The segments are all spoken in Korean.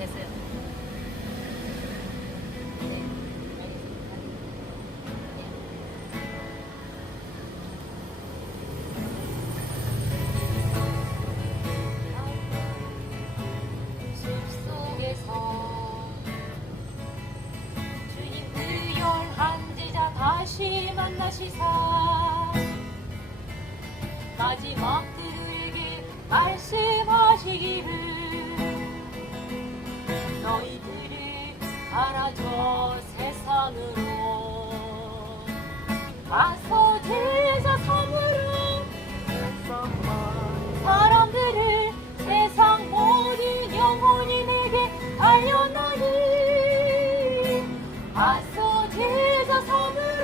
됐어요. 숲속에서 주님 의열한 제자 다시 만나시사 마지막 들에게 말씀하시기를 너희들이 알아줘 세상으로. 가서 제자 삼으로 사람들을 세상 모든 영혼인에게 알려나니. 가서 제자 삼으로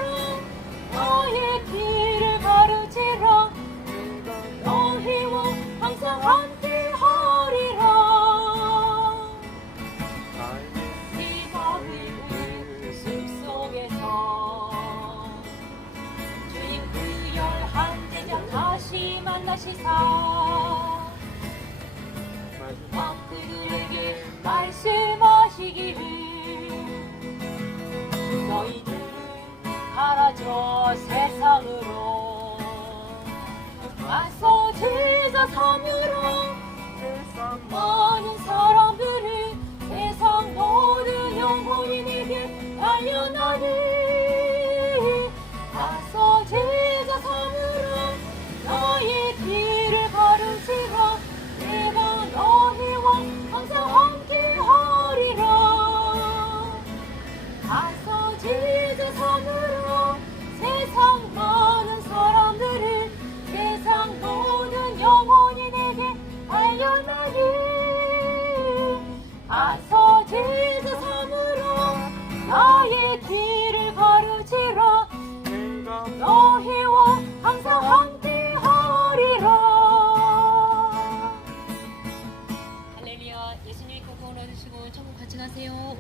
너의 길을 가르치라 너희와 항상 함께 만나시사. 왕들에게 말씀하시기를 너희들은 가라져 세상으로. 와서 제자 삼으로 많은 가서 제자 삼으로 세상 많은 사람들을 세상 모든 영혼인에게 알려나니 가서 제자 삼으로 나의 길을 가르치라 너희와 항상 함께 하리라. 할렐루야 예수님이 꼭 구원하시고 천국 같이 가세요